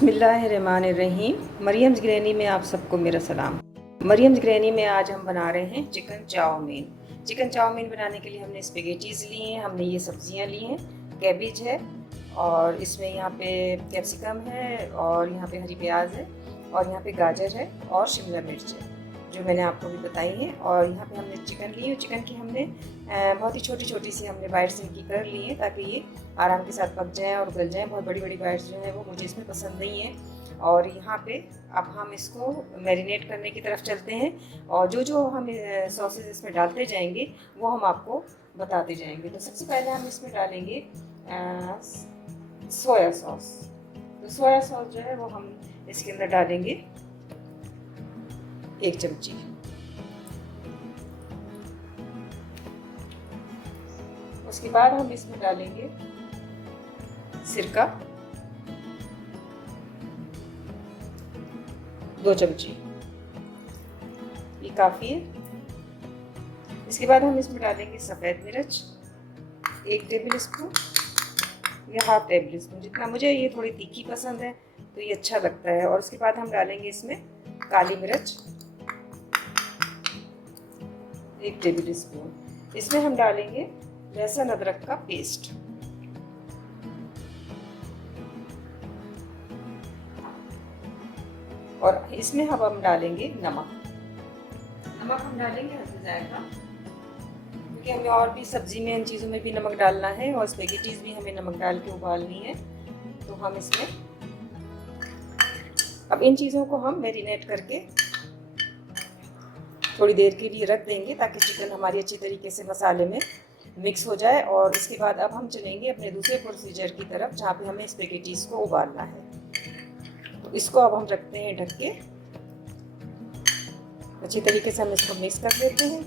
बिस्मिल्लाहिर्रहमानिर्रहीम। Mariam's granny में आप सबको मेरा सलाम। मरियम्स ग्रैनी में आज हम बना रहे हैं चिकन चाउमीन। चिकन चाउमीन बनाने के लिए हमने स्पेगेटीज़ लिए हैं, हमने ये सब्जियां ली हैं, कैबिज है और इसमें यहाँ पे कैप्सिकम है और यहाँ पे हरी प्याज है और यहाँ पे गाजर है और शिमला मिर्च है जो मैंने आपको भी बताई है। और यहाँ पे हमने चिकन ली है, चिकन की हमने बहुत ही छोटी छोटी सी हमने बाइट्स इनकी कर ली है ताकि ये आराम के साथ पक जाएँ और गल जाएँ। बहुत बड़ी बड़ी बाइट्स जो है वो मुझे इसमें पसंद नहीं है। और यहाँ पे अब हम इसको मैरिनेट करने की तरफ चलते हैं और जो जो हम सॉसेज इसमें डालते जाएंगे वो हम आपको बताते जाएंगे। तो सबसे पहले हम इसमें डालेंगे सोया सॉस। तो सोया सॉस जो है वो हम इसके अंदर डालेंगे 1 चमची। उसके बाद हम इसमें डालेंगे सिरका 2 चमची, ये काफ़ी है। इसके बाद हम इसमें डालेंगे सफ़ेद मिर्च 1 टेबल स्पून या हाफ टेबल स्पून, जितना मुझे ये थोड़ी तीखी पसंद है तो ये अच्छा लगता है। और उसके बाद हम डालेंगे इसमें काली मिर्च 1 टेबल स्पून। इसमें हम डालेंगे लहसुन अदरक का पेस्ट, और इसमें हम डालेंगे नमक। नमक हम डालेंगे हल्दी जाएगा क्योंकि हमें और भी सब्जी में इन चीज़ों में भी नमक डालना है और स्पेगेटीज़ भी हमें नमक डाल के उबालनी है। तो हम इसमें अब इन चीज़ों को हम मैरिनेट करके थोड़ी देर के लिए रख देंगे ताकि चिकन हमारी अच्छी तरीके से मसाले में मिक्स हो जाए। और इसके बाद अब हम चलेंगे अपने दूसरे प्रोसीजर की तरफ जहाँ पे हमें स्पेगेटीज़ को उबालना है। तो इसको अब हम रखते हैं ढक के, अच्छी तरीके से हम इसको मिक्स कर देते हैं।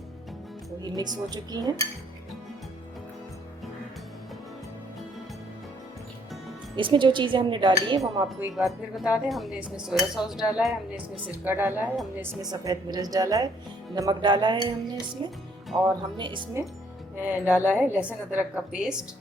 तो ये मिक्स हो चुकी हैं। इसमें जो चीज़ें हमने डाली है वो हम आपको एक बार फिर बता दें। हमने इसमें सोया सॉस डाला है, हमने इसमें सिरका डाला है, हमने इसमें सफ़ेद मिर्च डाला है, नमक डाला है हमने इसमें, और हमने इसमें डाला है लहसुन अदरक का पेस्ट,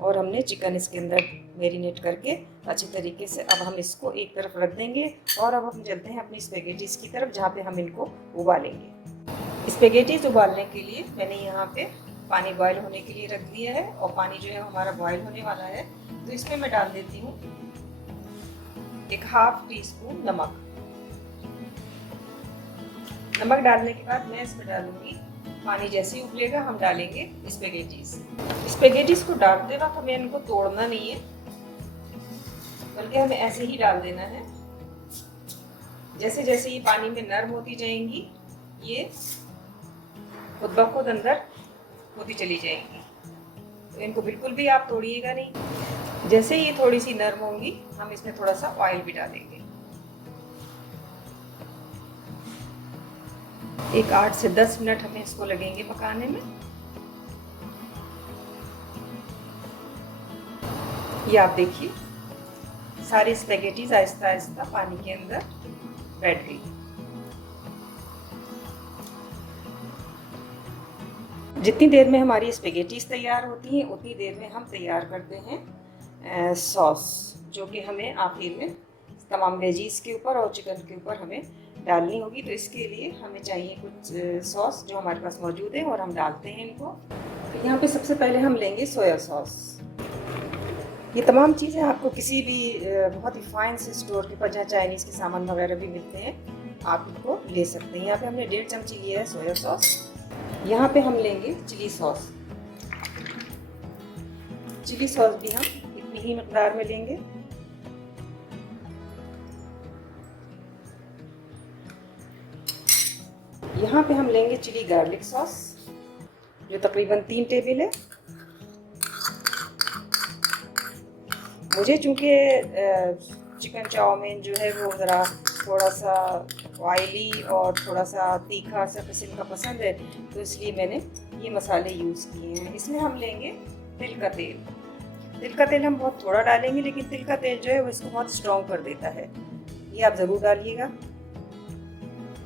और हमने चिकन इसके अंदर मैरिनेट करके अच्छी तरीके से अब हम इसको एक तरफ रख देंगे। और अब हम चलते हैं अपनी स्पेगेटीज़ की तरफ जहाँ पे हम इनको उबालेंगे। स्पेगेटीज़ उबालने के लिए मैंने यहाँ पे पानी बॉयल होने के लिए रख दिया है और पानी जो है हमारा बॉयल होने वाला है। तो इसमें मैं डाल देती हूँ 1/2 टीस्पून नमक। नमक डालने के बाद मैं इसमें डालूंगी, पानी जैसे ही उबलेगा हम डालेंगे स्पेगेटीज़। स्पेगेटीज़ को डालते वक्त हमें इनको तोड़ना नहीं है, बल्कि हमें ऐसे ही डाल देना है। जैसे जैसे ये पानी में नरम होती जाएंगी ये खुद ब खुद अंदर होती चली जाएंगी। तो इनको बिल्कुल भी आप तोड़िएगा नहीं। जैसे ये थोड़ी सी नरम होंगी हम इसमें थोड़ा सा ऑयल भी डालेंगे। एक 8 से 10 मिनट हमें इसको लगेंगे पकाने में। ये आप देखिए सारी स्पेगेटीज आहिस्ता आहिस्ता पानी के अंदर बैठ गई। जितनी देर में हमारी स्पेगेटीज तैयार होती हैं उतनी देर में हम तैयार करते हैं सॉस, जो कि हमें आखिर में तमाम वेजीज के ऊपर और चिकन के ऊपर हमें डालनी होगी। तो इसके लिए हमें चाहिए कुछ सॉस जो हमारे पास मौजूद है और हम डालते हैं इनको। तो यहाँ पे सबसे पहले हम लेंगे सोया सॉस। ये तमाम चीज़ें आपको किसी भी बहुत ही फाइन से स्टोर के ऊपर जहाँ चाइनीज़ के सामान वगैरह भी मिलते हैं आप इनको ले सकते हैं। यहाँ पे हमने 1.5 चमची लिया है सोया सॉस। यहाँ पे हम लेंगे चिली सॉस। चिली सॉस भी हम इतनी ही मकदार में लेंगे। यहाँ पे हम लेंगे चिली गार्लिक सॉस जो तकरीबन 3 टेबल है। मुझे चूँकि चिकन चाउमीन जो है वो ज़रा थोड़ा सा ऑयली और थोड़ा सा तीखा सा किस्म का पसंद है, तो इसलिए मैंने ये मसाले यूज़ किए हैं। इसमें हम लेंगे तिल का तेल। तिल का तेल हम बहुत थोड़ा डालेंगे, लेकिन तिल का तेल जो है वो इसको बहुत स्ट्रॉन्ग कर देता है। ये आप ज़रूर डालिएगा,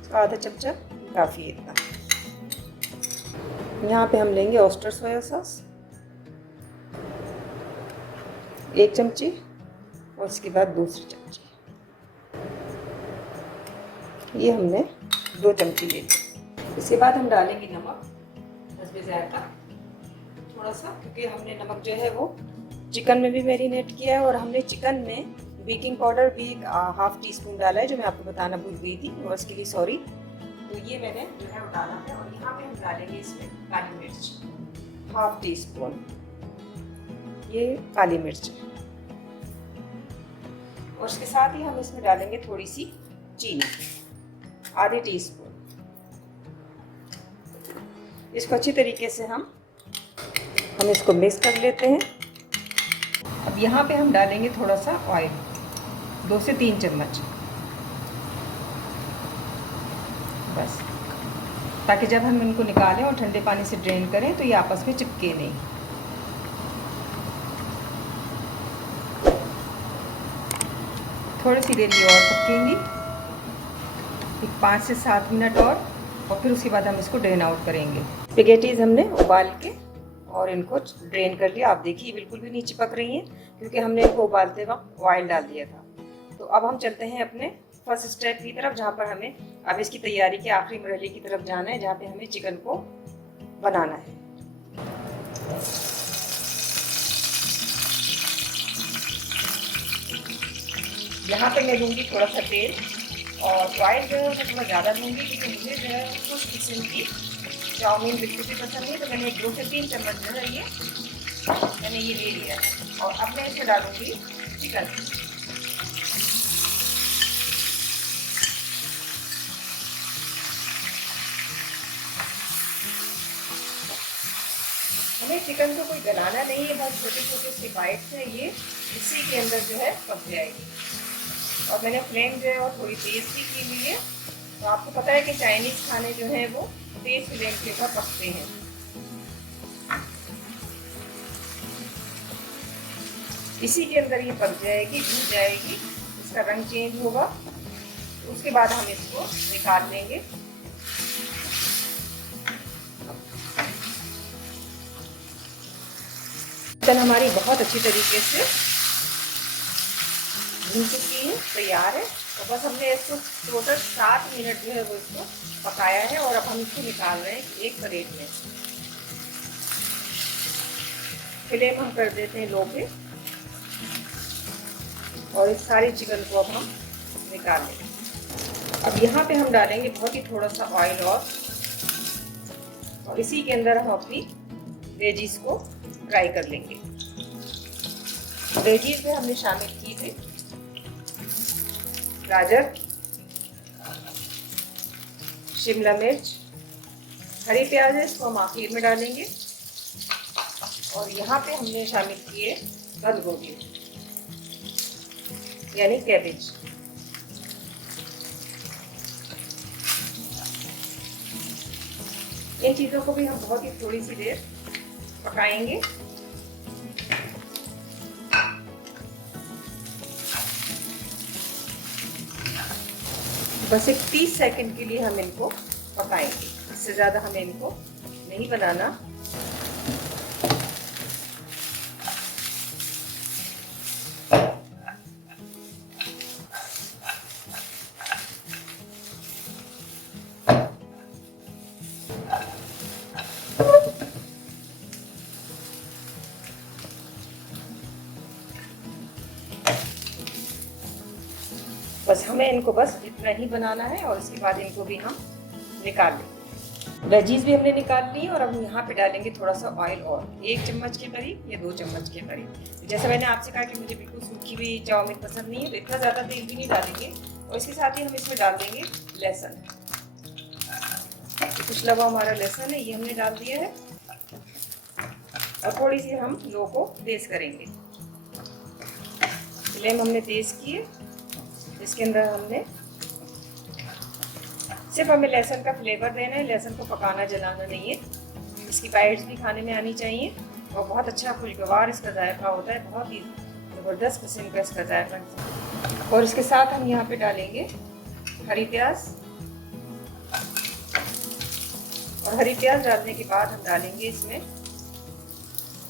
इसका आधा चमचा काफ़ी है इतना। यहाँ पे हम लेंगे ऑयस्टर सोया सॉस 1 चमची, और इसके बाद दूसरी चमची। ये हमने 2 चमची ले ली। इसके बाद हम डालेंगे नमक हस्बे ज़ायक़ा थोड़ा सा, क्योंकि हमने नमक जो है वो चिकन में भी मैरिनेट किया है और हमने चिकन में बेकिंग पाउडर भी 1/2 टीस्पून डाला है, जो मैं आपको बताना भूल गई थी, और उसके लिए सॉरी। तो ये मैंने जो है वो डाला है। और यहाँ पे हम डालेंगे इसमें काली मिर्च 1/2 टीस्पून, ये काली मिर्च है। और उसके साथ ही हम इसमें डालेंगे थोड़ी सी चीनी, आधी टीस्पून। इसको अच्छी तरीके से हम इसको मिक्स कर लेते हैं। अब यहाँ पे हम डालेंगे थोड़ा सा ऑयल, 2 से 3 चम्मच बस, ताकि जब हम इनको निकालें और ठंडे पानी से ड्रेन करें तो ये आपस में चिपके नहीं। थोड़ी सी देर ये और पकेंगी, 5 से 7 मिनट और फिर उसके बाद हम इसको ड्रेन आउट करेंगे। स्पैगेटीज़ हमने उबाल के और इनको ड्रेन कर लिया। आप देखिए बिल्कुल भी नहीं चिपक रही हैं, क्योंकि हमने इनको उबालते वक्त ऑयल डाल दिया था। तो अब हम चलते हैं अपने फर्स्ट स्टेप की तरफ, जहाँ पर हमें अब इसकी तैयारी के आखिरी मरहले की तरफ जाना है, जहाँ पे हमें चिकन को बनाना है। यहाँ पे मैं लूँगी थोड़ा सा तेल, और ऑयल जो है मैं थोड़ा ज़्यादा लूँगी, क्योंकि मुझे जो है कुछ किस्म की चाउमीन बिल्कुल भी पसंद नहीं। तो मैंने 2 से 3 चम्मच जो है ये मैंने ये ले लिया है। और अब मैं इसमें डालूँगी चिकन। हमें चिकन को कोई गलाना नहीं है, बहुत छोटे छोटे से बाइट्स हैं, ये इसी के अंदर जो है पक जाएगी। और मैंने फ्लेम जो है वो थोड़ी तेज़ भी की हुई है। तो आपको पता है कि चाइनीज़ खाने जो है वो तेज़ फ्लेम के ऊपर पकते हैं। इसी के अंदर ये पक जाएगी, भून जाएगी, इसका रंग चेंज होगा। उसके बाद हम इसको निकाल लेंगे। चिकन हमारी बहुत अच्छी तरीके से भून चुकी है, तैयार है। तो बस हमने इसको टोटल 7 मिनट जो है वो इसको पकाया है। और अब हम इसको निकाल रहे हैं एक प्लेट में। फ्लेम हम कर देते हैं लो पे, और इस सारी चिकन को अब हम निकाल लेंगे। अब यहाँ पे हम डालेंगे बहुत ही थोड़ा सा ऑयल, और इसी के अंदर हम अपनी वेजीज को फ्राई कर लेंगे। वेजीज में हमने शामिल की थी गाजर, शिमला मिर्च, हरी प्याज है, इसको हम आखिर में डालेंगे। और यहाँ पे हमने शामिल किए बंद गोभी यानी कैबेज। इन चीज़ों को भी हम बहुत ही थोड़ी सी देर पकाएंगे। बस एक 30 सेकंड के लिए हम इनको पकाएंगे, इससे ज़्यादा हमें इनको नहीं बनाना। बस हमें इनको बस इतना ही बनाना है, और उसके बाद इनको भी हम निकाल लेंगे। वेजीज भी हमने निकाल ली, और अब हम यहाँ पे डालेंगे थोड़ा सा ऑयल, और 1 चम्मच के करीब या 2 चम्मच के करीब। जैसे मैंने आपसे कहा कि मुझे बिल्कुल सूखी हुई चाउमीन पसंद नहीं है, तो इतना ज़्यादा तेल भी नहीं डालेंगे। और इसके साथ ही हम इसमें डाल देंगे लहसुन। कुछ लगा हमारा लहसुन है, ये हमने डाल दिया है। और थोड़ी सी हम लो को तेज़ करेंगे। फ्लेम हमने तेज़ की है। इसके अंदर हमने सिर्फ हमें लहसुन का फ्लेवर देना है, लहसुन को पकाना जलाना नहीं है। इसकी बाइट्स भी खाने में आनी चाहिए, और बहुत अच्छा खुशगवार इसका जायका होता है, बहुत ही ज़बरदस्त किस्म का इसका जायका। और इसके साथ हम यहाँ पे डालेंगे हरी प्याज, और हरी प्याज डालने के बाद हम डालेंगे इसमें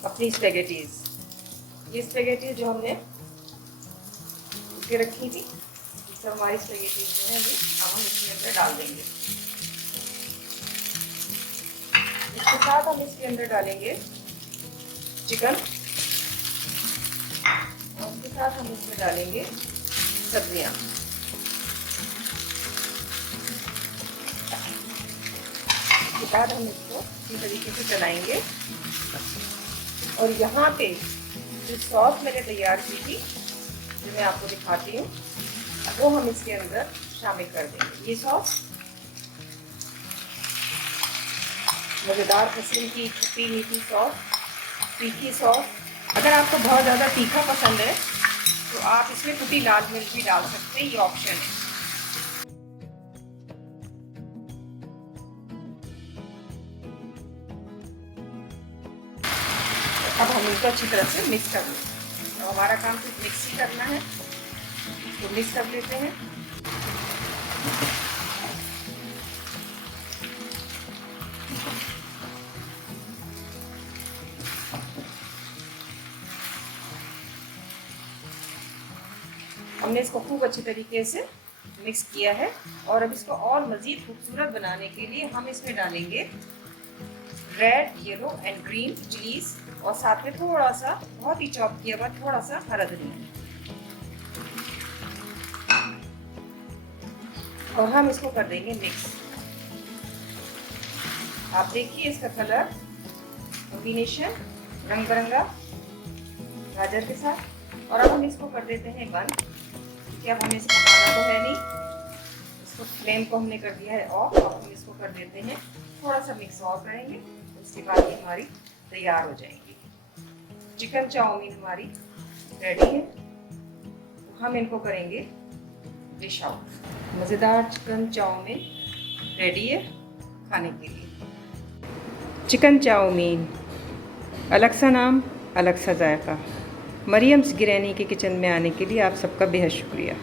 अपनी स्पैगेटीज़। ये स्पैगेटीज़ जो हमने के रखी थी, सब हमारी स्पेगेटीज जो है अब हम इसके अंदर डाल देंगे। इसके साथ हम इसके अंदर डालेंगे चिकन और उसके साथ हम इसमें डालेंगे सब्जियां। उसके बाद हम इसको इसी तरीके से चलाएंगे और यहाँ पे जो सॉस मैंने तैयार की थी जो मैं आपको दिखाती हूँ वो हम इसके अंदर शामिल कर देंगे। ये सॉस मज़ेदार किस्म की खट्टी मीठी सॉस, तीखी सॉस। अगर आपको बहुत ज़्यादा तीखा पसंद है तो आप इसमें कुटी लाल मिर्च भी डाल सकते हैं, ये ऑप्शन है। अब हम इनको अच्छी तरह से मिक्स कर लेंगे। तो हमारा काम सिर्फ मिक्स ही करना है, तो मिक्स कर लेते हैं। हमने इसको खूब अच्छी तरीके से मिक्स किया है और अब इसको और मज़ीद खूबसूरत बनाने के लिए हम इसमें डालेंगे red, yellow and green chillies और साथ में थोड़ा सा बहुत ही चॉप किया हुआ थोड़ा सा हरा धनिया और हम इसको कर देंगे मिक्स। आप देखिए इसका कलर कॉम्बिनेशन रंग बिरंगा गाजर के साथ। और अब हम इसको कर देते हैं बंद, क्योंकि अब हमें इसको पकाना तो है नहीं। इसको फ्लेम को हमने कर दिया है ऑफ। अब हम इसको कर देते हैं थोड़ा सा मिक्स और करेंगे, उसके बाद ये हमारी तैयार हो जाएगी। चिकन चाउमीन हमारी रेडी है, तो हम इनको करेंगे डिश आउट। मज़ेदार चिकन चाउमीन रेडी है खाने के लिए। चिकन चाउमीन, अलग सा नाम अलग सा जायका। मरियम्स गिरैनी के किचन में आने के लिए आप सबका बेहद शुक्रिया।